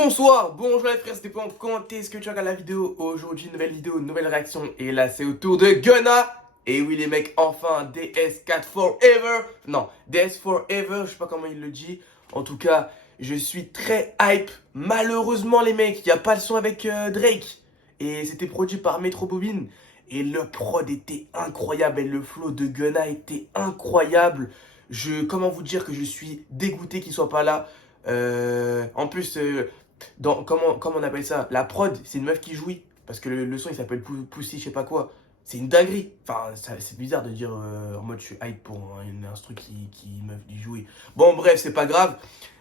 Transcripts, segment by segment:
Bonsoir, bonjour les frères, c'était Point. Comment est-ce que tu regardes la vidéo? Aujourd'hui, nouvelle vidéo, nouvelle réaction. Et là, c'est au tour de Gunna. Et oui, les mecs, enfin, DS4 Forever. Non, DS Forever, je sais pas comment il le dit. En tout cas, je suis très hype. Malheureusement, les mecs, il n'y a pas le son avec Drake. Et c'était produit par Metro Boomin. Et le prod était incroyable. Et le flow de Gunna était incroyable. Comment vous dire que je suis dégoûté qu'il soit pas là. En plus, comment on appelle ça? La prod, c'est une meuf qui jouit. Parce que le son il s'appelle Pussy, je sais pas quoi. C'est une dinguerie. Enfin, c'est bizarre de dire en mode je suis hype pour un instru qui meuf dit jouer. Bon, bref, c'est pas grave.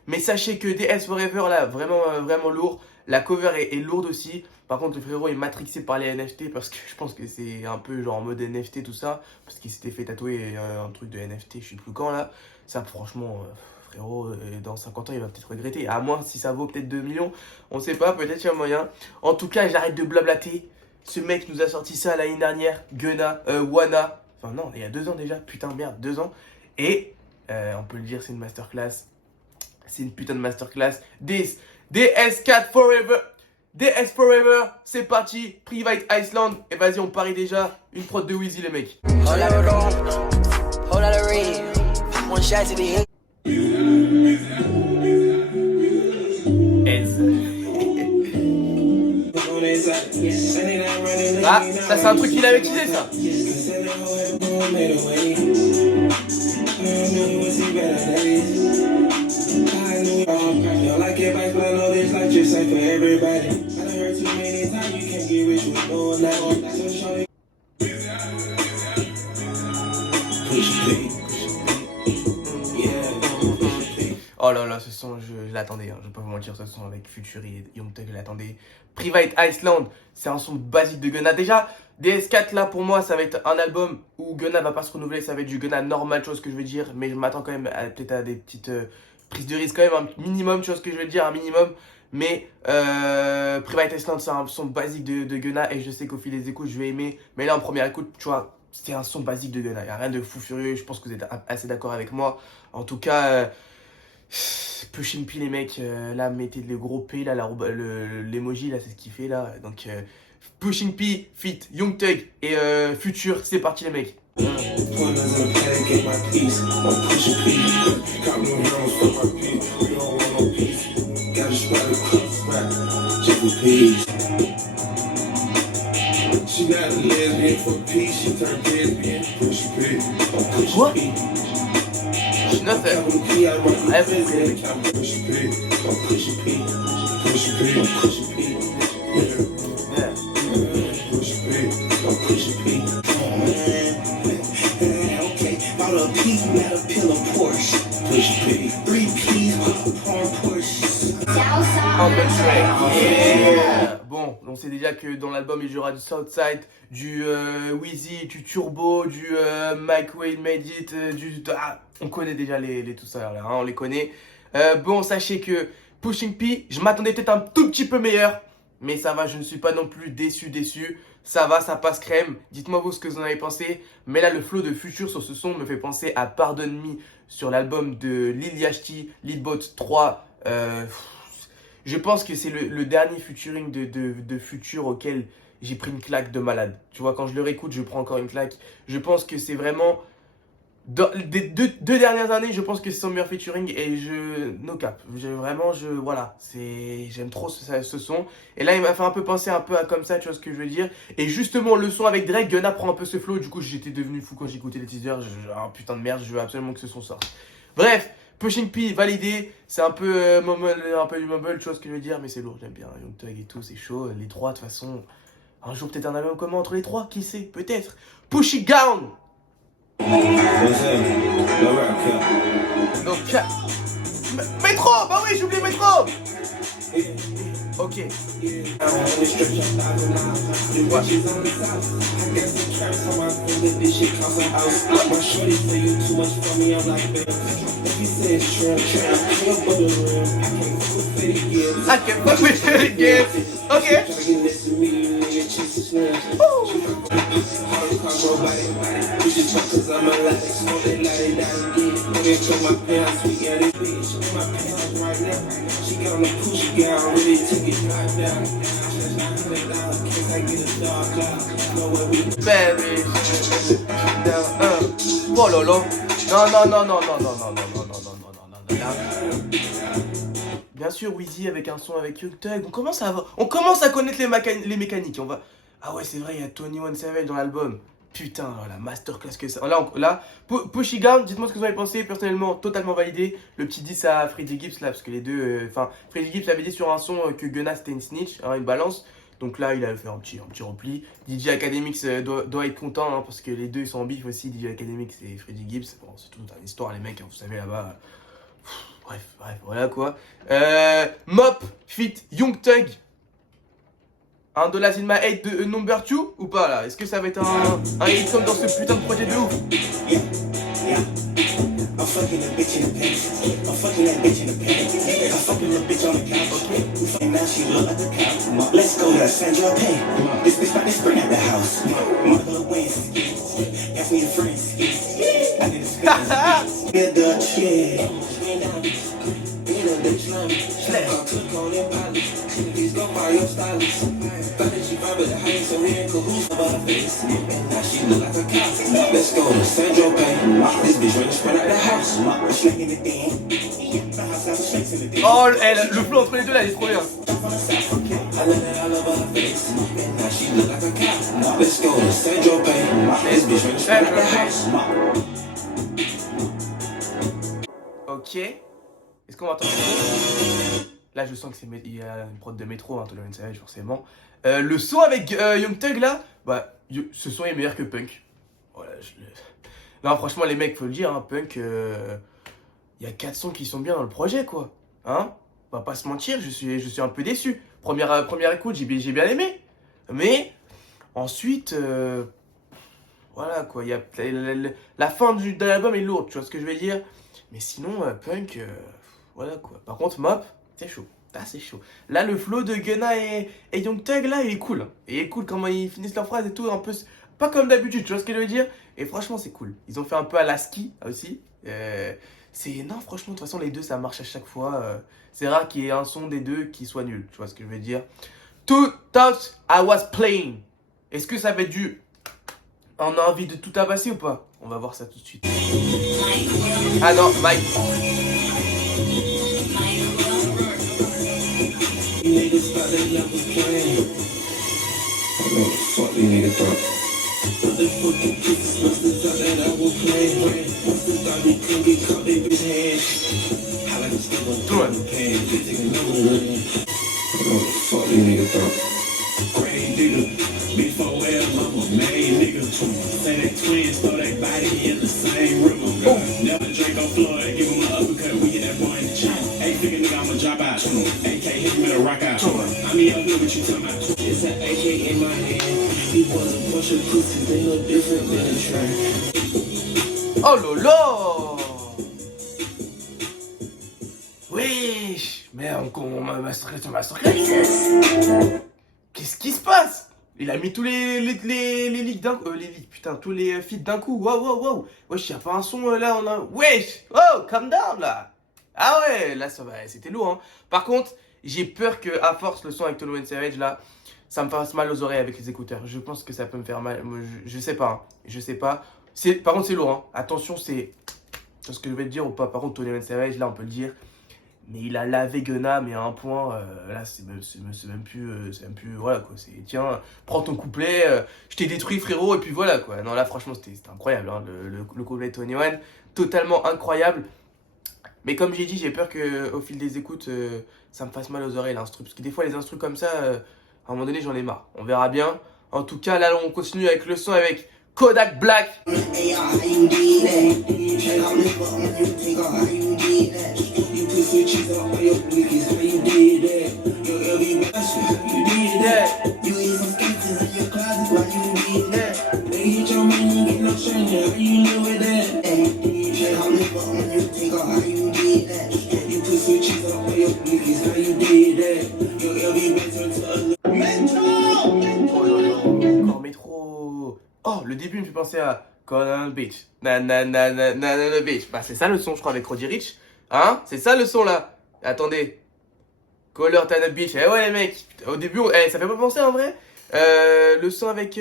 Mais sachez que DS Forever, là, vraiment, vraiment lourd. La cover est lourde aussi. Par contre, le frérot est matrixé par les NFT parce que je pense que c'est un peu genre en mode NFT tout ça. Parce qu'il s'était fait tatouer un truc de NFT, je sais plus quand là. Ça, franchement, frérot, dans 50 ans, il va peut-être regretter. À moins si ça vaut peut-être 2 millions. On sait pas, peut-être il y a moyen. En tout cas, j'arrête de blablater. Ce mec nous a sorti ça l'année dernière. Gunna, Wana. Enfin, non, il y a 2 ans déjà. Putain, merde, 2 ans. Et on peut le dire, c'est une masterclass. C'est une putain de masterclass. DS4 Forever. DS Forever, c'est parti. Private Island. Et vas-y, on parie déjà. Une prod de Weezy, les mecs. Ah, ça c'est un truc qu'il avait utilisé ça. Oh là là, ce son, je l'attendais, hein. Je vais pas vous mentir, ce son avec Future et Young Thug, je l'attendais. Private Island, c'est un son basique de Gunna. Déjà, DS4 là, pour moi, ça va être un album où Gunna va pas se renouveler, ça va être du Gunna normal, tu vois ce que je veux dire. Mais je m'attends quand même peut-être à des petites prises de risque, quand même, un minimum, tu vois ce que je veux dire, un minimum. Mais Private Island, c'est un son basique de Gunna et je sais qu'au fil des écoutes, je vais aimer. Mais là, en première écoute, tu vois, c'est un son basique de Gunna. Il n'y a rien de fou furieux, je pense que vous êtes assez d'accord avec moi. En tout cas, Pushing P, les mecs, là, mettez le gros P, là, l'emoji, là, c'est ce qu'il fait, là. Donc, Pushing P, Fit, Young Thug et Future, c'est parti, les mecs. Quoi? Nothing. Everything. Yeah. Yeah. Bon, on sait déjà que dans l'album il y aura du Southside, du Weezy, du Turbo, du Mike Wade Made It, on connaît déjà les tout ça là, hein, on les connaît. Bon, sachez que Pushing P, je m'attendais peut-être un tout petit peu meilleur, mais ça va, je ne suis pas non plus déçu. Ça va, ça passe crème. Dites-moi vous ce que vous en avez pensé. Mais là, le flow de Future sur ce son me fait penser à Pardon Me sur l'album de Lil Yachty, Lil Bot 3. Je pense que c'est le dernier featuring de Future auquel j'ai pris une claque de malade. Tu vois, quand je le réécoute, je prends encore une claque. Je pense que c'est vraiment... Des deux dernières années, je pense que c'est son meilleur featuring et no cap. Voilà, j'aime trop ce son. Et là, il m'a fait un peu penser un peu à comme ça, tu vois ce que je veux dire. Et justement, le son avec Drake, Gunna prend un peu ce flow. Du coup, j'étais devenu fou quand j'écoutais les teasers. Putain de merde, je veux absolument que ce son sorte. Bref, Pushing P, validé. C'est un peu du mumble, tu vois ce que je veux dire. Mais c'est lourd, j'aime bien. Young Thug et tout, c'est chaud. Les trois, de toute façon, un jour peut-être un album commun entre les trois, qui sait, peut-être. Push it down. Donc, Métro, bah oui, j'ai oublié Métro. Ok. Ouais. I can fuck with it again. Ok. Baby, oh lolo. Non, non, non, non, non, non, non, non, non, non, non, non, non, non, non. Bien sûr, Wheezy avec un son avec Young Thug. On commence à connaître les mécaniques. Ah ouais, c'est vrai, il y a 21 Savage dans l'album. Putain, la masterclass que ça. Là, Pushy Gown, dites-moi ce que vous avez pensé. Personnellement, totalement validé. Le petit 10 à Freddie Gibbs là, parce que les deux. Freddie Gibbs avait dit sur un son que Gunna c'était une snitch, hein, une balance. Donc là, il a fait un petit repli. DJ Academics doit être content, hein, parce que les deux ils sont en bif aussi. DJ Academics et Freddie Gibbs. Bon, c'est toute une histoire, les mecs, hein, vous savez là-bas. Bref, voilà quoi. Mop, fit, Young Thug. Un de Last in My Head de Number 2 ou pas là? Est-ce que ça va être un hit comme dans ce putain de projet de ouf? I'm fucking a bitch in the pants. I'm fucking that bitch in the pants. I'm fucking the bitch on the couch. We fucking now she look like a cow. Let's go to Sandra Pay. This bitch about to spring at the house. Mother wins. Ask me the friends. I need to spin. Get the shit. Please go buy your stylist. Thought that she fine, but the height so we in cahoots about her face. And now she look like a cow. Let's go to Sandra Pay. This bitch ready to spring at the house. I'm slinging the thing. Oh, le flow entre les deux là, il est trop bien. Ok. Est-ce qu'on va entendre? Là, je sens qu'il y a une prod de métro, hein, 21 Savage, forcément. Le son avec Young Thug là, bah, ce son est meilleur que Punk. Voilà, non, franchement, les mecs, faut le dire, hein, Punk, il y a 4 sons qui sont bien dans le projet, quoi. Hein? On va pas se mentir, je suis un peu déçu. Première écoute, j'ai bien aimé. Mais ensuite, voilà, quoi. Y a, la fin de l'album est lourde, tu vois ce que je veux dire? Mais sinon, Punk, voilà, quoi. Par contre, Mop, c'est chaud. Ah, c'est chaud. Là, le flow de Gunna et Young Thug, là, il est cool. Hein. Il est cool comment ils finissent leurs phrases et tout, un peu... Pas comme d'habitude, tu vois ce que je veux dire? Et franchement, c'est cool. Ils ont fait un peu à la ski aussi. Non, franchement, de toute façon, les deux, ça marche à chaque fois. C'est rare qu'il y ait un son des deux qui soit nul. Tu vois ce que je veux dire? Two thoughts I was playing. Est-ce que ça va être du... On a envie de tout tabasser ou pas? On va voir ça tout de suite. Ah non, Mike. Niggas thought that I was playing. I know the fuck these niggas thought. Motherfucking bitches must have thought that I was playing. Must have thought they couldn't get caught, they bitch hands. How like I'm still on the pan, they taking over the land. I know the fuck these niggas thought. Gray nigga, before I'm a main nigga. Say they twins, throw they body in the same river. Never drink on Floyd, give him an uppercut, we get that boy in the chin. Hey, figure nigga, I'ma drop out. AK hit him in a rock out. I mean, up here, what you talking about? It's an AK in my hand. He was a bunch of pussies, they look different than a train. Oh lolo! Wesh! Mais on m'a massacré. Qu'est-ce qui se passe? Il a mis tous les leaks d'un coup. Putain, tous les feats d'un coup. Wow. Wesh, y'a pas un son là, on a. Wesh! Oh, calm down là! Ah ouais, là ça va, c'était lourd. Hein. Par contre, j'ai peur que à force le son avec 21 Savage là, ça me fasse mal aux oreilles avec les écouteurs. Je pense que ça peut me faire mal. Je sais pas. Hein. Je sais pas. Par contre, c'est lourd. Hein. Attention, c'est ce que je vais te dire ou pas. Par contre, 21 Savage, là, on peut le dire. Mais il a lavé Gunna, mais à un point, là, c'est même plus, voilà, quoi. C'est, tiens, prends ton couplet, je t'ai détruit, frérot, et puis voilà, quoi. Non, là, franchement, c'était incroyable, hein, le couplet de 21, totalement incroyable. Mais comme j'ai dit, j'ai peur qu'au fil des écoutes, ça me fasse mal aux oreilles, l'instru. Parce que des fois, les instrus comme ça, à un moment donné, j'en ai marre. On verra bien. En tout cas, là, on continue avec le son avec Kodak Black. début me fait penser à Conan Beach. Na Beach. Bah, c'est ça le son, je crois, avec Roddy Ricch. Hein? C'est ça le son là. Attendez. Color Tana Beach. Eh ouais, les mecs. Au début, ça fait pas penser en vrai. Le son avec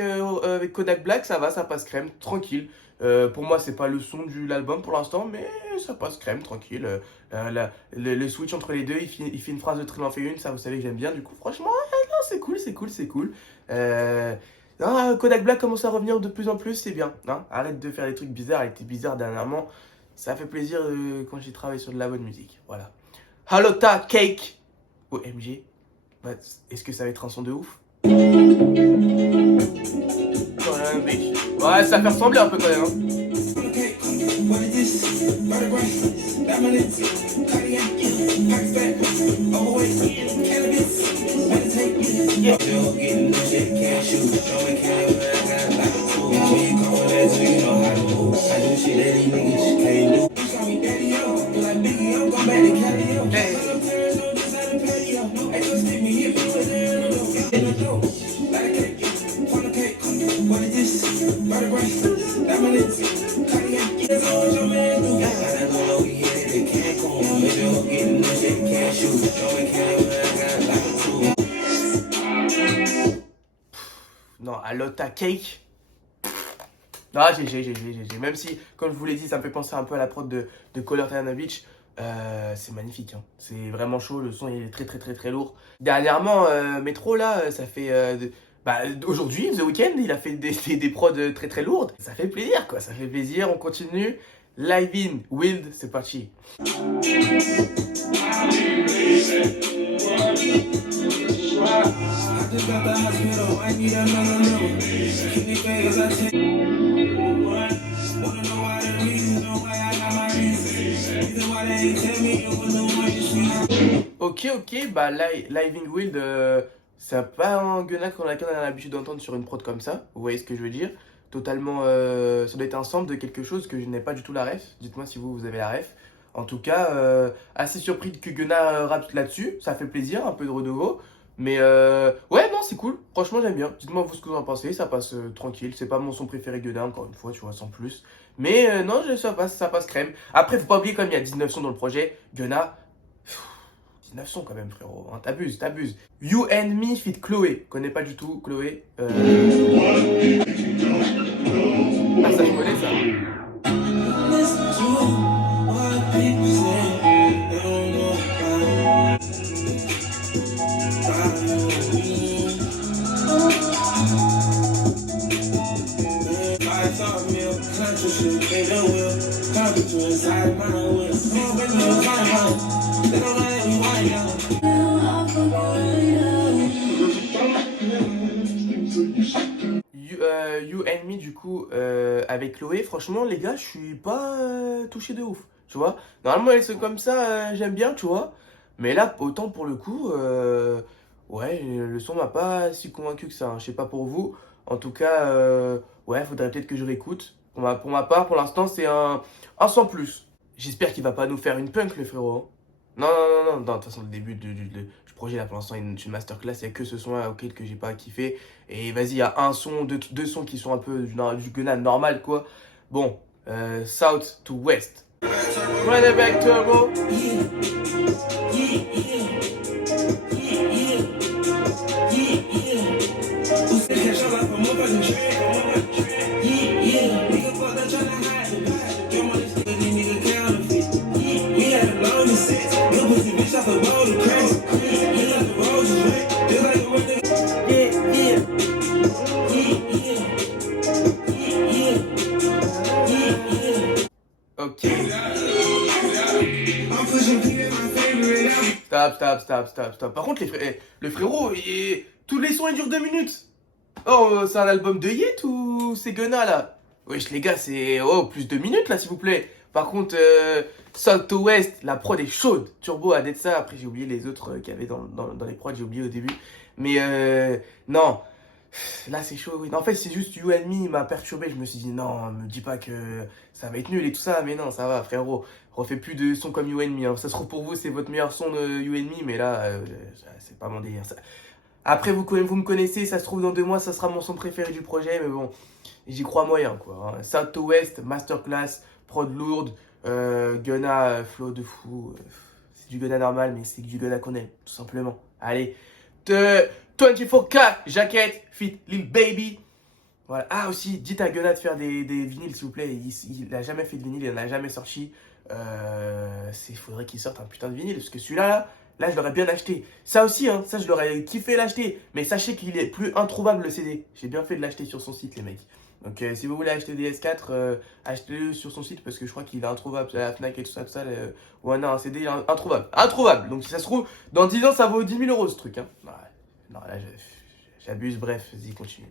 Kodak Black, ça va, ça passe crème, tranquille. Pour moi, c'est pas le son de l'album pour l'instant, mais ça passe crème, tranquille. Le switch entre les deux, il fait une phrase de Trill en fait une, ça vous savez que j'aime bien. Du coup, franchement, non, c'est cool, c'est cool, c'est cool. Kodak Black commence à revenir de plus en plus, c'est bien. Hein. Arrête de faire des trucs bizarres, il était bizarre dernièrement. Ça fait plaisir quand j'ai travaillé sur de la bonne musique. Voilà. Halota Cake. OMG. Bah, est-ce que ça va être un son de ouf? Ouais, ça fait ressembler un peu quand même. Hein. Non, Alota Cake. Ah, GG. Même si, comme je vous l'ai dit, ça me fait penser un peu à la prod de Color Tana Beach. C'est magnifique, hein. C'est vraiment chaud, le son il est très lourd. Dernièrement, Metro là, ça fait... aujourd'hui, The Weeknd, il a fait des prods très lourdes. Ça fait plaisir quoi, ça fait plaisir, on continue. Live in, Wild, c'est parti. Ok, bah Living Wild, c'est pas un Gunna qu'on a l'habitude d'entendre sur une prod comme ça, vous voyez ce que je veux dire? Totalement, ça doit être un sample de quelque chose que je n'ai pas du tout la ref, dites-moi si vous avez la ref. En tout cas, assez surpris que Gunna rappe là-dessus, ça fait plaisir, un peu de renouveau. Mais ouais, non, c'est cool, franchement j'aime bien. Dites-moi vous ce que vous en pensez, ça passe tranquille, c'est pas mon son préféré Gunna, encore une fois, tu vois, sans plus. Mais non, ça passe crème. Après, faut pas oublier, comme il y a 19 sons dans le projet, Gunna, 19 sons quand même, frérot, hein, t'abuses. You and Me feat Chloé, connais pas du tout Chloé. Ah, ça je connais ça. You and Me du coup avec Chloé, franchement les gars je suis pas touché de ouf, tu vois. Normalement elles sont comme ça, j'aime bien, tu vois. Mais là autant pour le coup, ouais le son m'a pas si convaincu que ça, hein. Je sais pas pour vous, en tout cas ouais faudrait peut-être que je réécoute. Pour ma part pour l'instant c'est un sans plus. J'espère qu'il va pas nous faire une punk le frérot. Non, de toute façon, le début du projet, là, pour l'instant, une masterclass, il n'y a que ce son-là auquel que j'ai pas kiffé. Et vas-y, il y a un son, deux sons qui sont un peu du Gunna normal, quoi. Bon, South to West. Run it back, turbo. Ok. Stop. Par contre, le frérot, tous les sons ils durent 2 minutes. Oh, c'est un album de Yet ou c'est Gunna là? Wesh, les gars, c'est plus de 2 minutes là, s'il vous plaît. Par contre, South to West, la prod est chaude. Turbo a d'être ça. Après, j'ai oublié les autres qu'il y avait dans les prods, j'ai oublié au début. Mais non. Là, c'est chaud. Oui. En fait, c'est juste You and Me, il m'a perturbé. Je me suis dit, non, me dis pas que ça va être nul et tout ça. Mais non, ça va, frérot. Refais plus de sons comme You and Me. Hein. Ça se trouve pour vous, c'est votre meilleur son de You and Me. Mais là, c'est pas mon délire. Ça. Après, vous me connaissez. Ça se trouve, dans 2 mois, ça sera mon son préféré du projet. Mais bon, j'y crois moyen quoi. Hein. South to West, Masterclass, prod lourde, Gunna, flow de fou. C'est du Gunna normal, mais c'est du Gunna qu'on aime, tout simplement. Allez, 24K, jaquette, fit Lil Baby. Voilà. Ah aussi, dites à Gunna de faire des vinyles s'il vous plaît. Il a jamais fait de vinyle, il en a jamais sorti. Il faudrait qu'il sorte un putain de vinyle parce que celui-là, là, je l'aurais bien acheté. Ça aussi, hein, ça je l'aurais kiffé l'acheter. Mais sachez qu'il est plus introuvable le CD. J'ai bien fait de l'acheter sur son site les mecs. Donc si vous voulez acheter des S4, achetez-le sur son site parce que je crois qu'il est introuvable. À la Fnac et tout ça, ouais non, un CD il est introuvable. Introuvable. Donc si ça se trouve, dans 10 ans ça vaut 10 000 euros ce truc. Hein. Ouais. Non là j'abuse, bref, vas-y continue.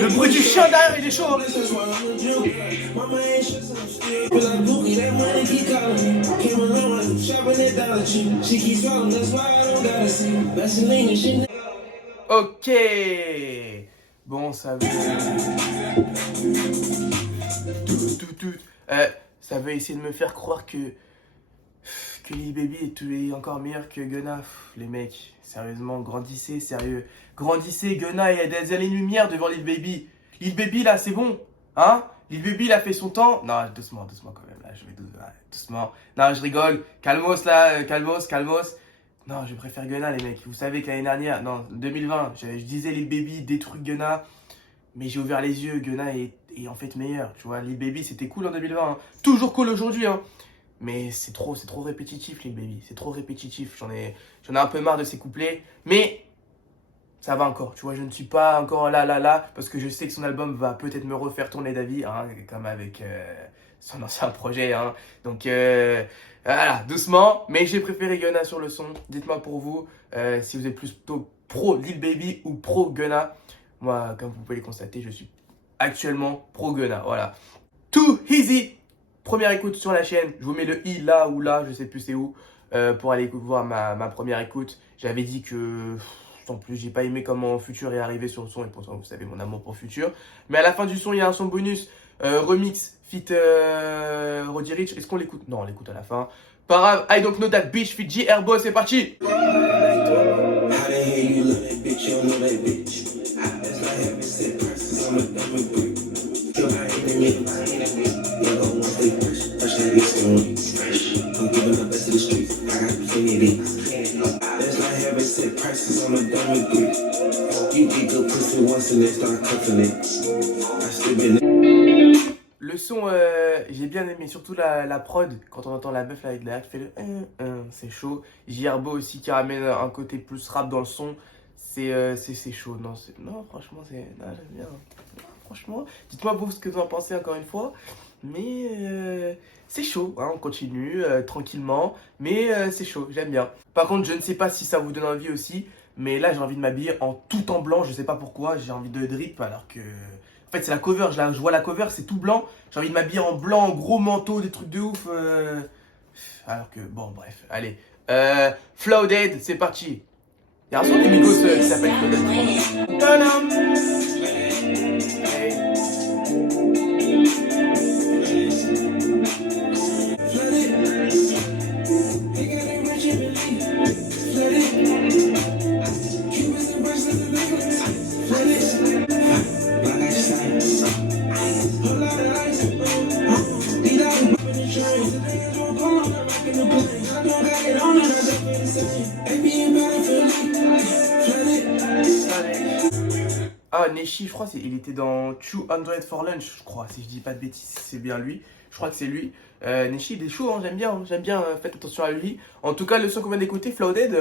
Le bruit du chien derrière il est chaud. Ok. Bon, ça veut... ça veut essayer de me faire croire que Lil Baby est encore meilleur que Gunna. Les mecs, sérieusement, grandissez, sérieux. Grandissez, Gunna est à des années-lumière devant Lil Baby. Lil Baby, là, c'est bon. Hein? Lil Baby, il a fait son temps. Non, doucement quand même. Là, je vais doucement. Non, je rigole. Calmos, là, calmos. Non, je préfère Gunna, les mecs. Vous savez que l'année dernière, non, 2020, je disais Lil Baby, des trucs Gunna. Mais j'ai ouvert les yeux, Gunna est en fait meilleur. Tu vois, Lil Baby, c'était cool en 2020. Hein. Toujours cool aujourd'hui, hein. Mais c'est trop répétitif, Lil Baby. C'est trop répétitif. J'en ai un peu marre de ces couplets. Mais ça va encore. Tu vois, je ne suis pas encore là. Parce que je sais que son album va peut-être me refaire tourner d'avis. Hein, comme avec son ancien projet. Hein. Donc, voilà, doucement. Mais j'ai préféré Gunna sur le son. Dites-moi pour vous si vous êtes plutôt pro Lil Baby ou pro Gunna. Moi, comme vous pouvez le constater, je suis actuellement pro Gunna. Voilà. Too easy. Première écoute sur la chaîne, je vous mets le i là ou là, je sais plus c'est où, pour aller voir ma première écoute. J'avais dit que, en plus, j'ai pas aimé comment Future est arrivé sur le son, et pourtant vous savez mon amour pour Future. Mais à la fin du son, il y a un son bonus, remix, fit Roddy Ricch. Est-ce qu'on l'écoute? Non, on l'écoute à la fin. Pas grave, I don't know that bitch, fit G Herbo, c'est parti! Le son, j'ai bien aimé, surtout la prod, quand on entend la meuf là, avec la qui fait le c'est chaud. J-Herbo aussi qui ramène un côté plus rap dans le son, c'est chaud. Non, franchement, j'aime bien. Non, franchement, dites-moi vous ce que vous en pensez encore une fois. Mais c'est chaud, hein, on continue tranquillement, mais c'est chaud, j'aime bien. Par contre, je ne sais pas si ça vous donne envie aussi, mais là j'ai envie de m'habiller en tout en blanc, je sais pas pourquoi, j'ai envie de drip alors que... En fait c'est la cover, je vois la cover, c'est tout blanc, j'ai envie de m'habiller en blanc, en gros manteau, des trucs de ouf, alors que, bon bref, allez. Flooded, c'est parti. Il y a un son des Migos qui s'appelle Flooded. Ah, Neshi, je crois, il était dans 200 for Lunch, je crois, si je dis pas de bêtises, c'est bien lui. Je crois que c'est lui. Neshi, il est chaud, hein, j'aime bien, faites attention à lui. En tout cas, le son qu'on vient d'écouter, Flooded,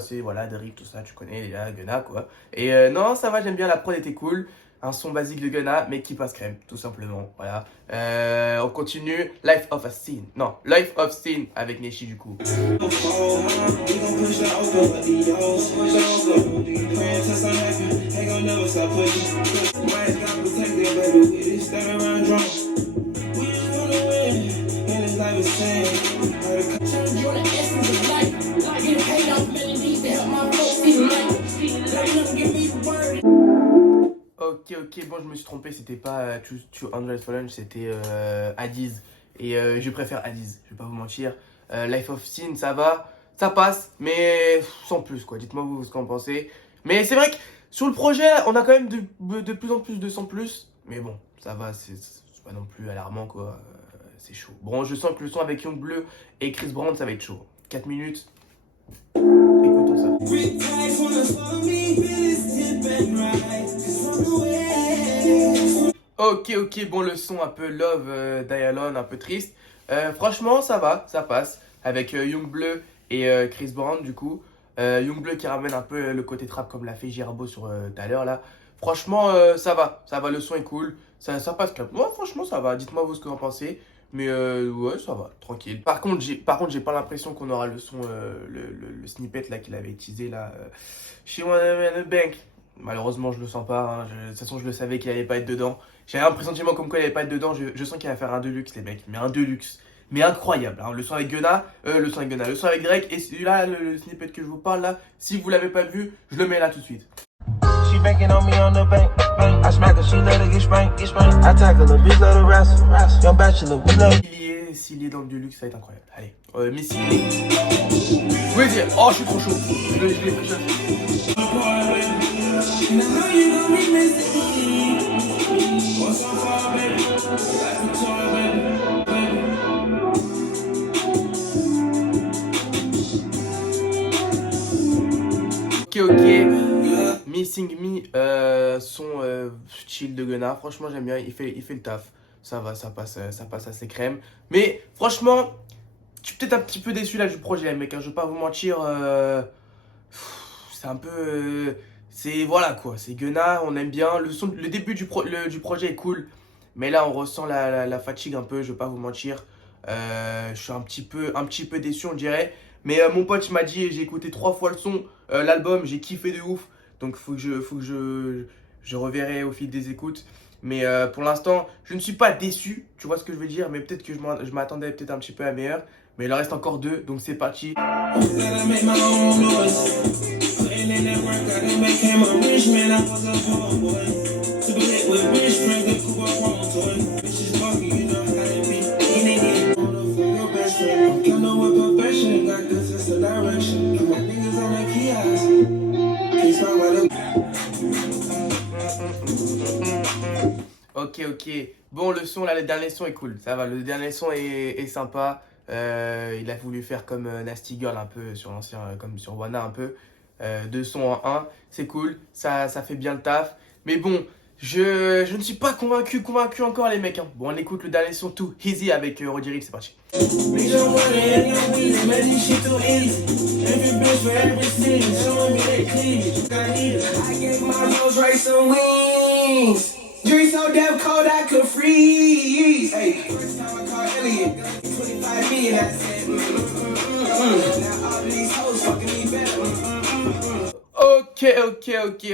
c'est voilà, de riff, tout ça, tu connais, les gars, Gunna, quoi. Et non, ça va, j'aime bien, la prod était cool. Un son basique de Gunna, mais qui passe crème, tout simplement, voilà. On continue, Life of a Scene. Non, Life of Scene avec Neshi, du coup. ok, bon, je me suis trompé, c'était pas 200 Fallen, c'était Hades. Et je préfère Hades, je vais pas vous mentir. Life of Sin, ça va, ça passe, mais sans plus, quoi. Dites-moi vous ce qu'en pensez. Mais c'est vrai que sur le projet, on a quand même de plus en plus de sans plus. Mais bon, ça va, c'est pas non plus alarmant, quoi. C'est chaud. Bon, je sens que le son avec Young Bleu et Chris Brown, ça va être chaud. 4 minutes. Écoutons ça. Ok, bon, le son un peu Love Dialone, un peu triste. Franchement, ça va, ça passe. Avec Young Bleu et Chris Brown, du coup. Young Bleu qui ramène un peu le côté trap comme l'a fait Girabo sur tout à l'heure là. Franchement, ça va, le son est cool. Ça passe crème. Ouais, franchement, ça va. Dites-moi vous ce que vous en pensez. Mais ouais, ça va, tranquille. J'ai pas l'impression qu'on aura le son, le snippet là qu'il avait teasé là. Chez moi, the bank. Malheureusement, je le sens pas. Hein. De toute façon, je le savais qu'il allait pas être dedans. J'avais un pressentiment comme quoi il allait pas être dedans. Je sens qu'il va faire un deluxe, les mecs. Mais un deluxe. Mais incroyable. Hein. Le son avec Gunna, le son avec Drake. Et celui-là, le snippet que je vous parle là, si vous l'avez pas vu, je le mets là tout de suite. She banking on me on the bank. I smack her, she let her get spanked. I tackle her, bitch, let her wrestle. Young bachelor, we love. S'il est dans le deluxe, ça va être incroyable. Allez, mais s'il est. Vous pouvez dire, oh, je suis trop chaud. Je l'ai fait chaud. Ok. Missing Me, son chill de Gunna. Franchement, j'aime bien. Il fait le taf. Ça va, ça passe assez crème. Mais franchement, je suis peut-être un petit peu déçu là du projet, mec. Hein, je vais pas vous mentir. C'est un peu. C'est voilà quoi. C'est Gunna, on aime bien. Le début du projet est cool. Mais là, on ressent la fatigue un peu. Je vais pas vous mentir. Je suis un petit peu déçu, on dirait. Mais mon pote m'a dit, j'ai écouté 3 fois le son, l'album, j'ai kiffé de ouf. Donc faut que je reverrai au fil des écoutes. Mais pour l'instant, je ne suis pas déçu, tu vois ce que je veux dire. Mais peut-être que je m'attendais peut-être un petit peu à meilleur. Mais il en reste encore 2, donc c'est parti. Ok. Bon, le son là, le dernier son est cool. Ça va, le dernier son est sympa. Il a voulu faire comme Nasty Girl un peu sur l'ancien, comme sur Wana un peu. 2 sons en un, c'est cool. Ça fait bien le taf. Mais bon, je ne suis pas convaincu encore les mecs. Hein. Bon, on écoute le dernier son Too Easy avec Roddy Ricch, c'est parti. Drink so damn cold I could freeze. Hey, first time I called Elliot, 25 million. I said, now all these hoes fucking me better.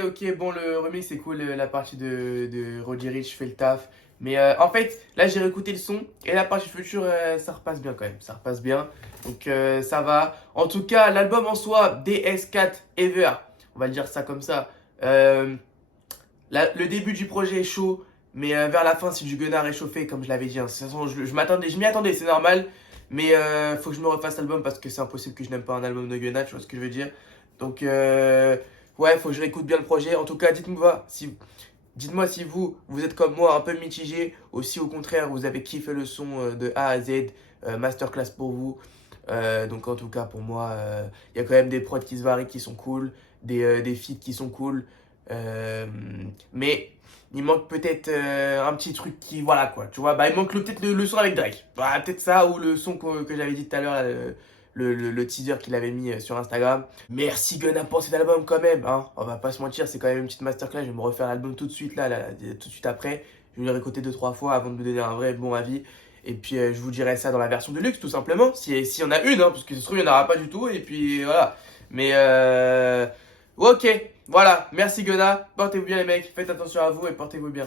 Ok. Bon, le remix c'est cool, la partie de Roddy Ricch fait le taf. Mais en fait, là j'ai réécouté le son et la partie future, ça repasse bien quand même. Ça repasse bien. Donc ça va. En tout cas, l'album en soi, DS4 Ever, on va le dire ça comme ça. Le début du projet est chaud, mais vers la fin, c'est du Gunna réchauffé, comme je l'avais dit. Hein. De toute façon, je m'y attendais, c'est normal. Mais faut que je me refasse l'album parce que c'est impossible que je n'aime pas un album de Gunna, tu vois ce que je veux dire. Donc, ouais, faut que je réécoute bien le projet. En tout cas, dites-moi si vous êtes comme moi, un peu mitigé. Ou si au contraire, vous avez kiffé le son de A à Z, masterclass pour vous. Donc, en tout cas, pour moi, il y a quand même des prods qui se varient, qui sont cool, des feats qui sont cool. Mais il manque peut-être un petit truc qui voilà quoi tu vois bah il manque peut-être le son avec Drake bah, peut-être ça ou le son que j'avais dit tout à l'heure le teaser qu'il avait mis sur Instagram. Merci Gunna pour cet album quand même hein. On va pas se mentir, c'est quand même une petite masterclass. Je vais me refaire l'album tout de suite là, tout de suite après. Je vais le réécouter 2-3 fois avant de me donner un vrai bon avis. Et puis je vous dirai ça dans la version de luxe tout simplement si y en a une hein, parce que ça se trouve il n'y en aura pas du tout et puis voilà. Mais ok, voilà, merci Gunna, portez-vous bien les mecs, faites attention à vous et portez-vous bien.